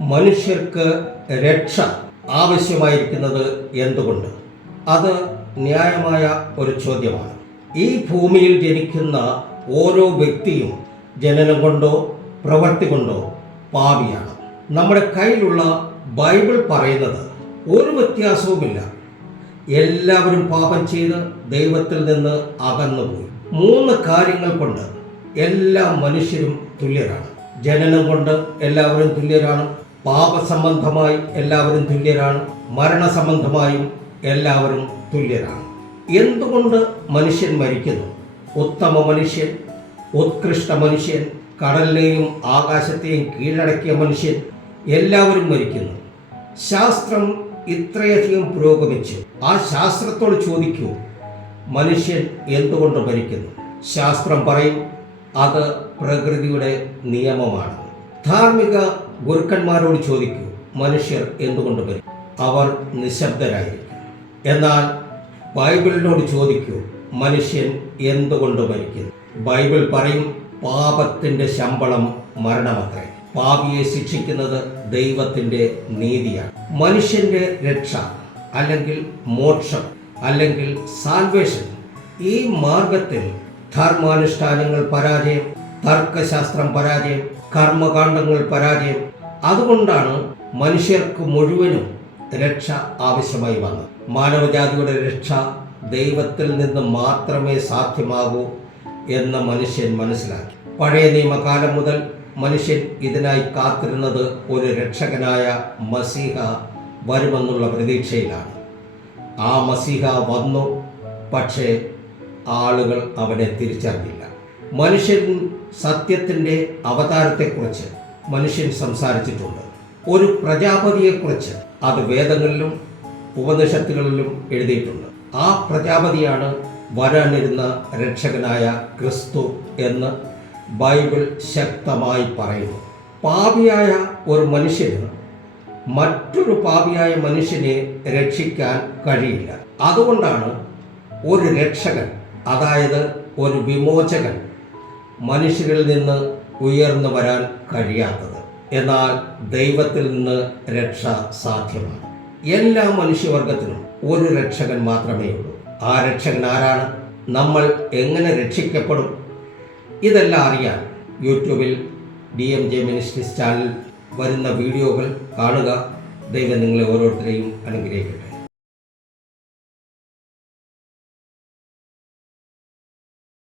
മനുഷ്യർക്ക് രക്ഷ ആവശ്യമായിരിക്കുന്നത് എന്തുകൊണ്ട്? അത് ന്യായമായ ഒരു ചോദ്യമാണ്. ഈ ഭൂമിയിൽ ജനിക്കുന്ന ഓരോ വ്യക്തിയും ജനനം കൊണ്ടോ പ്രവൃത്തി കൊണ്ടോ പാപിയാണ്. നമ്മുടെ കയ്യിലുള്ള ബൈബിൾ പറയുന്നത് ഒരു വ്യത്യാസവുമില്ല. എല്ലാവരും പാപം ചെയ്ത് ദൈവത്തിൽ നിന്ന് അകന്നുപോയി. മൂന്ന് കാര്യങ്ങൾ കൊണ്ട് എല്ലാ മനുഷ്യരും തുല്യരാണ്. ജനനം കൊണ്ട് എല്ലാവരും തുല്യരാണ്. പാപസംബന്ധമായി എല്ലാവരും തുല്യരാണ്. മരണസംബന്ധമായും എല്ലാവരും തുല്യരാണ്. എന്തുകൊണ്ട് മനുഷ്യൻ മരിക്കുന്നു? ഉത്തമ മനുഷ്യൻ ഉത്കൃഷ്ട മനുഷ്യൻ കടലിനെയും ആകാശത്തെയും കീഴടക്കിയ മനുഷ്യൻ എല്ലാവരും മരിക്കുന്നു. ശാസ്ത്രം ഇത്രയധികം പുരോഗമിച്ചു. ആ ശാസ്ത്രത്തോട് ചോദിക്കൂ മനുഷ്യൻ എന്തുകൊണ്ട് മരിക്കുന്നു? ശാസ്ത്രം പറയും അത് പ്രകൃതിയുടെ നിയമമാണ്. ധാർമ്മിക ഗുരുക്കന്മാരോട് ചോദിക്കൂ മനുഷ്യർ എന്തുകൊണ്ട് വരും അവർ നിശബ്ദരായിരിക്കും. എന്നാൽ ബൈബിളിനോട് ചോദിക്കൂ മനുഷ്യൻ എന്തുകൊണ്ട് മരിക്കുന്നു ബൈബിൾ പറയും പാപത്തിന്റെ ശമ്പളം മരണമത്രേ. പാപിയെ ശിക്ഷിക്കുന്നത് ദൈവത്തിന്റെ നീതിയാണ്. മനുഷ്യന്റെ രക്ഷ അല്ലെങ്കിൽ മോക്ഷം അല്ലെങ്കിൽ സാൽവേഷൻ ഈ മാർഗത്തിൽ ധർമാനുഷ്ഠാനങ്ങൾ പരാജയം തർക്കശാസ്ത്രം പരാജയം കർമ്മകാണ്ഡങ്ങൾ പരാജയം. അതുകൊണ്ടാണ് മനുഷ്യർക്ക് മുഴുവനും രക്ഷ ആവശ്യമായി വന്നത്. മാനവജാതിയുടെ രക്ഷ ദൈവത്തിൽ നിന്ന് മാത്രമേ സാധ്യമാകൂ എന്ന് മനുഷ്യൻ മനസ്സിലാക്കി. പഴയ നിയമകാലം മുതൽ മനുഷ്യൻ ഇതിനായി കാത്തിരുന്നത് ഒരു രക്ഷകനായ മസീഹ വരുമെന്നുള്ള പ്രതീക്ഷയിലാണ്. ആ മസീഹ വന്നു പക്ഷേ ആളുകൾ അവനെ തിരിച്ചറിഞ്ഞില്ല. മനുഷ്യൻ സത്യത്തിന്റെ അവതാരത്തെക്കുറിച്ച് മനുഷ്യൻ സംസാരിച്ചിട്ടുണ്ട്. ഒരു പ്രജാപതിയെക്കുറിച്ച് അത് വേദങ്ങളിലും ഉപനിഷത്തുകളിലും എഴുതിയിട്ടുണ്ട്. ആ പ്രജാപതിയാണ് വരാനിരുന്ന രക്ഷകനായ ക്രിസ്തു എന്ന് ബൈബിൾ ശക്തമായി പറയുന്നു. പാപിയായ ഒരു മനുഷ്യന് മറ്റൊരു പാപിയായ മനുഷ്യനെ രക്ഷിക്കാൻ കഴിയില്ല. അതുകൊണ്ടാണ് ഒരു രക്ഷകൻ അതായത് ഒരു വിമോചകൻ മനുഷ്യരിൽ നിന്ന് ഉയർന്നു വരാൻ കഴിയാത്തത്. എന്നാൽ ദൈവത്തിൽ നിന്ന് രക്ഷ സാധ്യമാണ്. എല്ലാ മനുഷ്യവർഗത്തിനും ഒരു രക്ഷകൻ മാത്രമേ ഉള്ളൂ. ആ രക്ഷകൻ ആരാണ്? നമ്മൾ എങ്ങനെ രക്ഷിക്കപ്പെടും? ഇതെല്ലാം അറിയാൻ യൂട്യൂബിൽ D M J ministries channel വരുന്ന വീഡിയോകൾ കാണുക. ദൈവം നിങ്ങളെ ഓരോരുത്തരെയും അനുഗ്രഹിക്കട്ടെ.